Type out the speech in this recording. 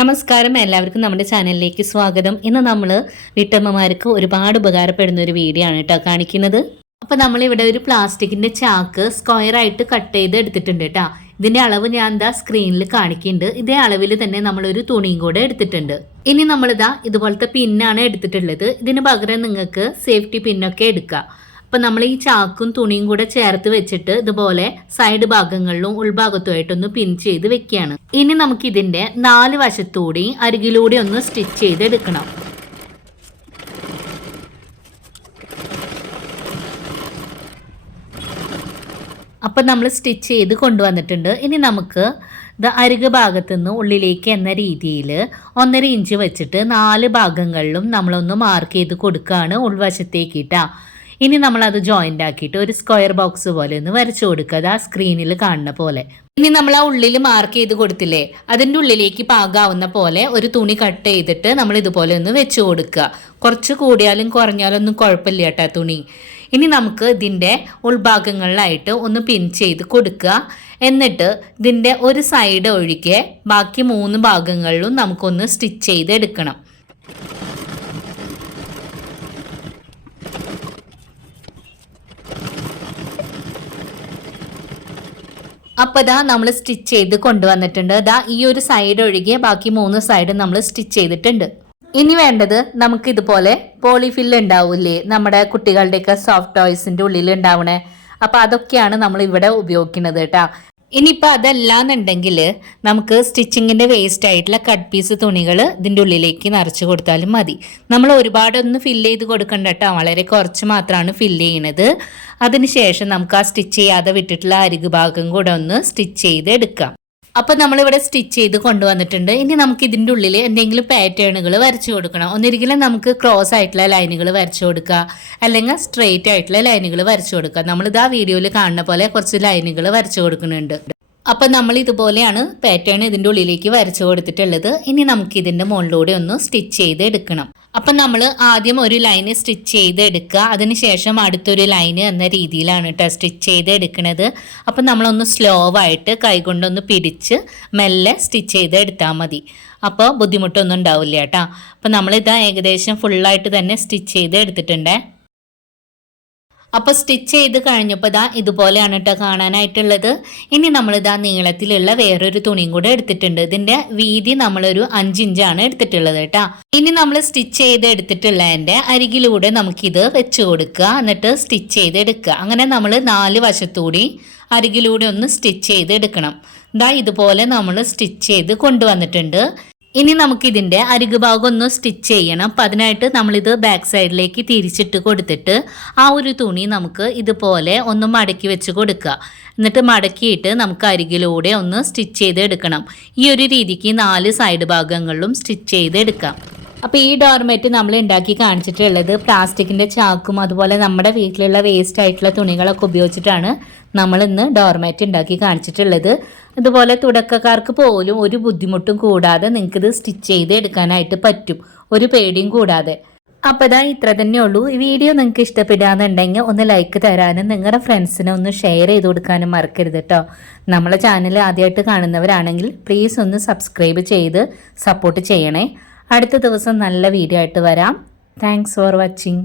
നമസ്കാരം. എല്ലാവർക്കും നമ്മുടെ ചാനലിലേക്ക് സ്വാഗതം. ഇന്ന് നമ്മൾ വീട്ടമ്മമാർക്ക് ഒരുപാട് ഉപകാരപ്പെടുന്ന ഒരു വീഡിയോ ആണ് കേട്ടോ കാണിക്കുന്നത്. അപ്പോൾ നമ്മളിവിടെ ഒരു പ്ലാസ്റ്റിക്കിന്റെ ചാക്ക് സ്ക്വയർ ആയിട്ട് കട്ട് ചെയ്ത് എടുത്തിട്ടുണ്ട് കേട്ടോ. ഇതിന്റെ അളവ് ഞാൻ എന്താ സ്ക്രീനിൽ കാണിക്കുന്നുണ്ട്. ഇതേ അളവിൽ തന്നെ നമ്മളൊരു തുണിയും കൂടെ എടുത്തിട്ടുണ്ട്. ഇനി നമ്മളിതാ ഇതുപോലത്തെ പിന്നാണ് എടുത്തിട്ടുള്ളത്. ഇതിന് പകരം നിങ്ങൾക്ക് സേഫ്റ്റി പിന്നൊക്കെ എടുക്കാം. അപ്പം നമ്മൾ ഈ ചാക്കും തുണിയും കൂടെ ചേർത്ത് വെച്ചിട്ട് ഇതുപോലെ സൈഡ് ഭാഗങ്ങളിലും ഉൾഭാഗത്തുമായിട്ടൊന്ന് പിൻ ചെയ്ത് വെക്കുകയാണ്. ഇനി നമുക്ക് ഇതിന്റെ നാല് വശത്തൂടി അരികിലൂടെ ഒന്ന് സ്റ്റിച്ച് ചെയ്ത് എടുക്കണം അപ്പം നമ്മൾ സ്റ്റിച്ച് ചെയ്ത് കൊണ്ടുവന്നിട്ടുണ്ട്. ഇനി നമുക്ക് ഇത് അരിക് ഭാഗത്തു നിന്ന് ഉള്ളിലേക്ക് എന്ന രീതിയിൽ ഒന്നര ഇഞ്ച് വെച്ചിട്ട് നാല് ഭാഗങ്ങളിലും നമ്മളൊന്ന് മാർക്ക് ചെയ്ത് കൊടുക്കുകയാണ് ഉൾവശത്തേക്ക് ഇട്ടാ ഇനി നമ്മൾ അത് ജോയിന്റ് ആക്കിയിട്ട് ഒരു സ്ക്വയർ ബോക്സ് പോലെ ഒന്ന് വരച്ചു കൊടുക്കുക. ആ സ്ക്രീനിൽ കാണുന്ന പോലെ. ഇനി നമ്മൾ ആ ഉള്ളിൽ മാർക്ക് ചെയ്ത് കൊടുത്തില്ലേ? അതിന്റെ ഉള്ളിലേക്ക് പാകാവുന്ന പോലെ ഒരു തുണി കട്ട് ചെയ്തിട്ട് നമ്മൾ ഇതുപോലെ ഒന്ന് വെച്ച് കൊടുക്കുക. കുറച്ച് കൂടിയാലും കുറഞ്ഞാലും ഒന്നും കുഴപ്പമില്ല കേട്ടോ തുണി. ഇനി നമുക്ക് ഇതിന്റെ ഉൾഭാഗങ്ങളിലായിട്ട് ഒന്ന് പിൻ ചെയ്ത് കൊടുക്കുക. എന്നിട്ട് ഇതിന്റെ ഒരു സൈഡ് ഒഴികെ ബാക്കി മൂന്ന് ഭാഗങ്ങളിലും നമുക്കൊന്ന് സ്റ്റിച്ച് ചെയ്ത് എടുക്കണം അപ്പോൾ ദാ നമ്മൾ സ്റ്റിച്ച് ചെയ്ത് കൊണ്ടുവന്നിട്ടുണ്ട്. ദാ ഈ ഒരു സൈഡ് ഒഴികെ ബാക്കി മൂന്ന് സൈഡ് നമ്മൾ സ്റ്റിച്ച് ചെയ്തിട്ടുണ്ട്. ഇനി വേണ്ടത് നമുക്ക് ഇതുപോലെ പോളിഫില്ല് ഉണ്ടാവില്ലേ? നമ്മുടെ കുട്ടികളുടെയൊക്കെ സോഫ്റ്റ് ടോയ്സിന്റെ ഉള്ളിൽ ഉണ്ടാവണേ. അപ്പോൾ അതൊക്കെയാണ് നമ്മൾ ഇവിടെ ഉപയോഗിക്കുന്നത് കേട്ടോ. ഇനിയിപ്പോൾ അതല്ലാന്നുണ്ടെങ്കിൽ നമുക്ക് സ്റ്റിച്ചിങ്ങിന്റെ വേസ്റ്റ് ആയിട്ടുള്ള കട്ട് പീസ് തുണികൾ ഇതിന്റെ ഉള്ളിലേക്ക് നിറച്ച് കൊടുത്താലും മതി. നമ്മൾ ഒരുപാടൊന്നും ഫില്ല് ചെയ്ത് കൊടുക്കണ്ട കേട്ടോ. വളരെ കുറച്ച് മാത്രമാണ് ഫില്ല് ചെയ്യണത്. അതിനുശേഷം നമുക്ക് ആ സ്റ്റിച്ച് ചെയ്യാതെ വിട്ടിട്ടുള്ള അരികു ഭാഗം കൂടെ ഒന്ന് സ്റ്റിച്ച് ചെയ്ത് എടുക്കാം അപ്പോൾ നമ്മളിവിടെ സ്റ്റിച്ച് ചെയ്ത് കൊണ്ടുവന്നിട്ടുണ്ട്. ഇനി നമുക്ക് ഇതിന്റെ ഉള്ളിൽ എന്തെങ്കിലും പാറ്റേണുകൾ വരച്ചു കൊടുക്കണം. ഒന്നിരിക്കലും നമുക്ക് ക്രോസ് ആയിട്ടുള്ള ലൈനുകൾ വരച്ചു കൊടുക്കുക. അല്ലെങ്കിൽ സ്ട്രെയിറ്റ് ആയിട്ടുള്ള ലൈനുകൾ വരച്ചു കൊടുക്കുക. നമ്മളിത് ആ വീഡിയോയിൽ കാണുന്ന പോലെ കുറച്ച് ലൈനുകൾ വരച്ചു കൊടുക്കുന്നുണ്ട്. അപ്പം നമ്മൾ ഇതുപോലെയാണ് പാറ്റേൺ ഇതിന്റെ ഉള്ളിലേക്ക് വരച്ചു കൊടുത്തിട്ടുള്ളത്. ഇനി നമുക്ക് ഇതിന്റെ മുകളിലൂടെ ഒന്ന് സ്റ്റിച്ച് ചെയ്ത് എടുക്കണം. അപ്പം നമ്മൾ ആദ്യം ഒരു ലൈന് സ്റ്റിച്ച് ചെയ്ത് എടുക്കുക. അതിനുശേഷം അടുത്തൊരു ലൈന് എന്ന രീതിയിലാണ് കേട്ടോ സ്റ്റിച്ച് ചെയ്ത് എടുക്കുന്നത് അപ്പം നമ്മളൊന്ന് സ്ലോ ആയിട്ട് കൈകൊണ്ടൊന്ന് പിടിച്ച് മെല്ലെ സ്റ്റിച്ച് ചെയ്ത് എടുത്താൽ മതി. അപ്പോൾ ബുദ്ധിമുട്ടൊന്നും ഉണ്ടാവില്ല കേട്ടോ അപ്പം നമ്മളിതാ ഏകദേശം ഫുള്ളായിട്ട് തന്നെ സ്റ്റിച്ച് ചെയ്ത് എടുത്തിട്ടുണ്ടേ. അപ്പോൾ സ്റ്റിച്ച് ചെയ്ത് കഴിഞ്ഞപ്പോൾ ഇതാ ഇതുപോലെയാണ് കേട്ടോ കാണാനായിട്ടുള്ളത്. ഇനി നമ്മളിതാ നീളത്തിലുള്ള വേറൊരു തുണിയും കൂടെ എടുത്തിട്ടുണ്ട്. ഇതിന്റെ വീതി നമ്മളൊരു അഞ്ചിഞ്ചാണ് എടുത്തിട്ടുള്ളത് കേട്ടോ ഇനി നമ്മൾ സ്റ്റിച്ച് ചെയ്ത് എടുത്തിട്ടുള്ളതിന്റെ അരികിലൂടെ നമുക്കിത് വെച്ച് കൊടുക്കുക. എന്നിട്ട് സ്റ്റിച്ച് ചെയ്ത് എടുക്കുക. അങ്ങനെ നമ്മൾ നാല് വശത്തൂടി അരികിലൂടെ ഒന്ന് സ്റ്റിച്ച് ചെയ്ത് എടുക്കണം. ഇതാ ഇതുപോലെ നമ്മൾ സ്റ്റിച്ച് ചെയ്ത് കൊണ്ടുവന്നിട്ടുണ്ട്. ഇനി നമുക്കിതിന്റെ അരികു ഭാഗം ഒന്ന് സ്റ്റിച്ച് ചെയ്യണം. അപ്പം അതിനായിട്ട് നമ്മളിത് ബാക്ക് സൈഡിലേക്ക് തിരിച്ചിട്ട് കൊടുത്തിട്ട് ആ ഒരു തുണി നമുക്ക് ഇതുപോലെ ഒന്ന് മടക്കി വെച്ച് കൊടുക്കുക. എന്നിട്ട് മടക്കിയിട്ട് നമുക്ക് അരികിലൂടെ ഒന്ന് സ്റ്റിച്ച് ചെയ്ത് എടുക്കണം ഈ ഒരു രീതിക്ക് നാല് സൈഡ് ഭാഗങ്ങളിലും സ്റ്റിച്ച് ചെയ്ത് എടുക്കാം അപ്പോൾ ഈ ഡോർമെറ്റ് നമ്മൾ ഉണ്ടാക്കി കാണിച്ചിട്ടുള്ളത് പ്ലാസ്റ്റിക്കിന്റെ ചാക്കും അതുപോലെ നമ്മുടെ വീട്ടിലുള്ള വേസ്റ്റ് ആയിട്ടുള്ള തുണികളൊക്കെ ഉപയോഗിച്ചിട്ടാണ് നമ്മൾ ഇന്ന് ഡോർമാറ്റ് ഉണ്ടാക്കി കാണിച്ചിട്ടുള്ളത്. അതുപോലെ തുടക്കക്കാർക്ക് പോലും ഒരു ബുദ്ധിമുട്ടും കൂടാതെ നിങ്ങൾക്ക് ഇത് സ്റ്റിച്ച് ചെയ്ത് എടുക്കാനായിട്ട് പറ്റും. ഒരു പേടിയും കൂടാതെ. അപ്പോൾ ഇതാ ഇത്ര തന്നെ ഉള്ളൂ. ഈ വീഡിയോ നിങ്ങൾക്ക് ഇഷ്ടപ്പെടാന്നുണ്ടെങ്കിൽ ഒന്ന് ലൈക്ക് തരാനും നിങ്ങളുടെ ഫ്രണ്ട്സിനെ ഒന്ന് ഷെയർ ചെയ്ത് കൊടുക്കാനും മറക്കരുത് കേട്ടോ നമ്മളെ ചാനൽ ആദ്യമായിട്ട് കാണുന്നവരാണെങ്കിൽ പ്ലീസ് ഒന്ന് സബ്സ്ക്രൈബ് ചെയ്ത് സപ്പോർട്ട് ചെയ്യണേ. അടുത്ത ദിവസം നല്ല വീഡിയോ ആയിട്ട് വരാം. Thanks for watching